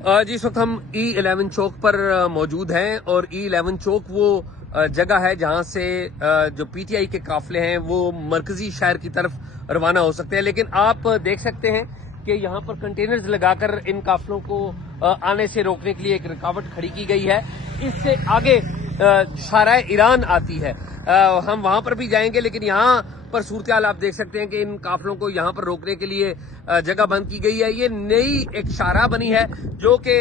جی اس وقت ہم E11 چوک پر موجود ہیں اور E11 چوک وہ جگہ ہے جہاں سے جو پی ٹی آئی کے قافلے ہیں وہ مرکزی شہر کی طرف روانہ ہو سکتے ہیں، لیکن آپ دیکھ سکتے ہیں کہ یہاں پر کنٹینرز لگا کر ان قافلوں کو آنے سے روکنے کے لیے ایک رکاوٹ کھڑی کی گئی ہے۔ اس سے آگے شارع ایران آتی ہے، ہم وہاں پر بھی جائیں گے، لیکن یہاں پر صورتحال آپ دیکھ سکتے ہیں کہ ان قافلوں کو یہاں پر روکنے کے لیے جگہ بند کی گئی ہے۔ یہ نئی ایک شاہراہ بنی ہے جو کہ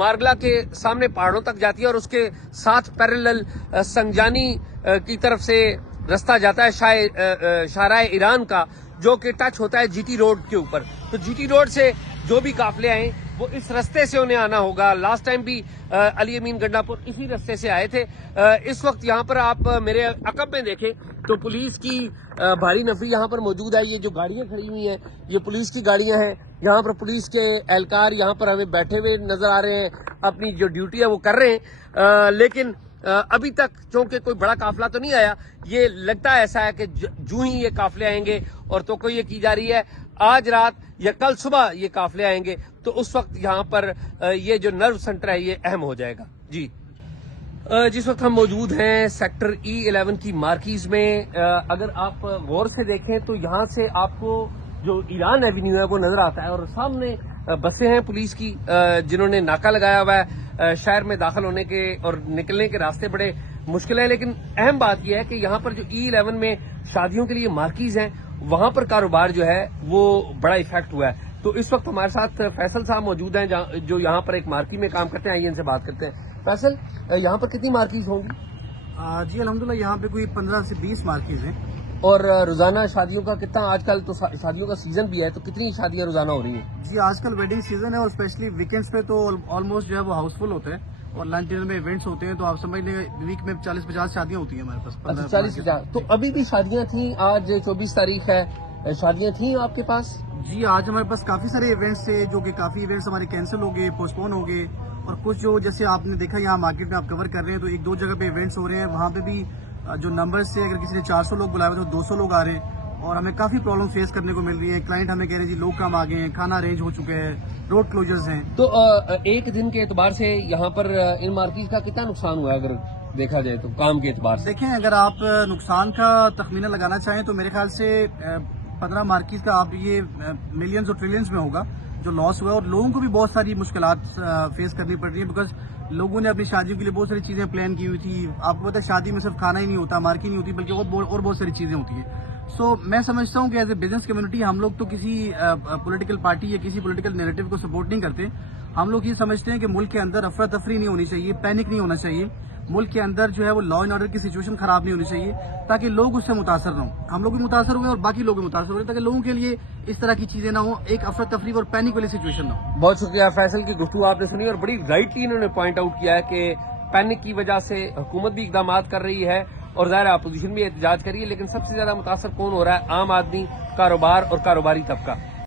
مارگلا کے سامنے پہاڑوں تک جاتی ہے اور اس کے ساتھ پیرلل سنگجانی کی طرف سے رستہ جاتا ہے شاہراہ ایران کا، جو کہ ٹچ ہوتا ہے جی ٹی روڈ کے اوپر۔ تو جی ٹی روڈ سے جو بھی قافلے آئیں وہ اس رستے سے انہیں آنا ہوگا۔ لاسٹ ٹائم بھی علی امین گنڈا پور اسی رستے سے آئے تھے۔ اس وقت یہاں پر آپ میرے عقب میں دیکھیں تو پولیس کی بھاری نفری یہاں پر موجود ہے۔ یہ جو گاڑیاں کھڑی ہوئی ہیں یہ پولیس کی گاڑیاں ہیں۔ یہاں پر پولیس کے اہلکار یہاں پر ہمیں بیٹھے ہوئے نظر آ رہے ہیں، اپنی جو ڈیوٹی ہے وہ کر رہے ہیں، لیکن ابھی تک چونکہ کوئی بڑا قافلہ تو نہیں آیا۔ یہ لگتا ہے ایسا ہے کہ جو ہی یہ قافلے آئیں گے اور توقع یہ کی جا رہی ہے آج رات یا کل صبح یہ قافلے آئیں گے تو اس وقت یہاں پر یہ جو نرو سینٹر ہے یہ اہم ہو جائے گا۔ جی جس وقت ہم موجود ہیں سیکٹر E11 کی مارکیز میں، اگر آپ غور سے دیکھیں تو یہاں سے آپ کو جو ایران ایونیو ہے وہ نظر آتا ہے اور سامنے بسیں ہیں پولیس کی جنہوں نے ناکہ لگایا ہوا ہے۔ شہر میں داخل ہونے کے اور نکلنے کے راستے بڑے مشکل ہیں، لیکن اہم بات یہ ہے کہ یہاں پر جو E11 میں شادیوں کے لیے مارکیز ہیں وہاں پر کاروبار جو ہے وہ بڑا افیکٹ ہوا ہے۔ تو اس وقت ہمارے ساتھ فیصل صاحب موجود ہیں جو یہاں پر ایک مارکی میں کام کرتے ہیں، آئیے ان سے بات کرتے ہیں۔ فیصل، یہاں پر کتنی مارکیز ہوں گی؟ جی الحمدللہ یہاں پہ کوئی 15 سے 20 مارکیز ہیں۔ اور روزانہ شادیوں کا کتنا؟ آج کل تو شادیوں کا سیزن بھی ہے، تو کتنی شادیاں روزانہ ہو رہی ہیں؟ جی آج کل ویڈنگ سیزن ہے اور اسپیشلی ویکینڈز پہ تو آلموسٹ جو ہے وہ ہاؤس فل ہوتے ہیں اور لنچ ڈنر میں ایونٹس ہوتے ہیں، تو آپ سمجھ لیں ویک میں 40-50 شادیاں ہوتی ہیں ہمارے پاس۔ 40-50 تو ابھی بھی شادیاں تھیں؟ آج 24 تاریخ ہے، شادیاں تھیں آپ کے پاس؟ جی آج ہمارے پاس کافی سارے ایونٹس تھے جو کہ کافی ایونٹس ہمارے کینسل ہو گئے، پوسٹ پون ہو گئے، اور کچھ جو جیسے آپ نے دیکھا یہاں مارکیٹ میں آپ کور کر رہے ہیں تو ایک دو جگہ پہ ایونٹس ہو رہے ہیں، وہاں پہ بھی جو نمبر سے اگر کسی نے 400 لوگ بلائے ہوئے تو 200 لوگ آ رہے ہیں اور ہمیں کافی پرابلم فیس کرنے کو مل رہی ہے۔ کلائنٹ ہمیں کہہ رہے ہیں جی لوگ کم آ گئے ہیں، کھانا ارینج ہو چکے ہیں، روڈ کلوجرز ہیں۔ تو ایک دن کے اعتبار سے یہاں پر ان مارکیٹ کا کتنا نقصان ہوا ہے اگر دیکھا جائے تو کام کے اعتبار سے؟ دیکھیں اگر آپ نقصان کا تخمینہ لگانا چاہیں تو میرے خیال سے 15 مارکیٹ کا آپ یہ ملینز اور ٹریلینز میں ہوگا جو لاس ہوا ہے، اور لوگوں کو بھی بہت ساری مشکلات فیس کرنی پڑ رہی ہیں بیکاز لوگوں نے اپنی شادیوں کے لیے بہت ساری چیزیں پلان کی ہوئی تھی۔ آپ کو پتہ ہے شادی میں صرف کھانا ہی نہیں ہوتا، مارکیٹ نہیں ہوتی، بلکہ اور بہت ساری چیزیں ہوتی ہیں۔ سو میں سمجھتا ہوں کہ ایز اے بزنس کمیونٹی ہم لوگ تو کسی پولیٹیکل پارٹی یا کسی پولیٹیکل نیریٹو کو سپورٹ نہیں کرتے۔ ہم لوگ یہ سمجھتے ہیں کہ ملک کے اندر افراتفری نہیں ہونی چاہیے، پینک نہیں ہونا چاہیے، ملک کے اندر جو ہے وہ لا اینڈ آرڈر کی سچویشن خراب نہیں ہونی چاہیے تاکہ لوگ اس سے متاثر نہ ہوں۔ ہم لوگ بھی متاثر ہوئے اور باقی لوگ بھی متاثر ہوئے تاکہ لوگوں کے لیے اس طرح کی چیزیں نہ ہوں، ایک افراتفری اور پینک والی سچویشن نہ ہو۔ بہت شکریہ فیصل کی گفتگو آپ نے سنی اور بڑی رائٹلی انہوں نے پوائنٹ آؤٹ کیا ہے کہ پینک کی وجہ سے حکومت بھی اقدامات کر رہی ہے اور ظاہر اپوزیشن بھی احتجاج کر رہی ہے، لیکن سب سے زیادہ متاثر کون ہو رہا ہے؟ عام آدمی، کاروبار اور کاروباری طبقہ۔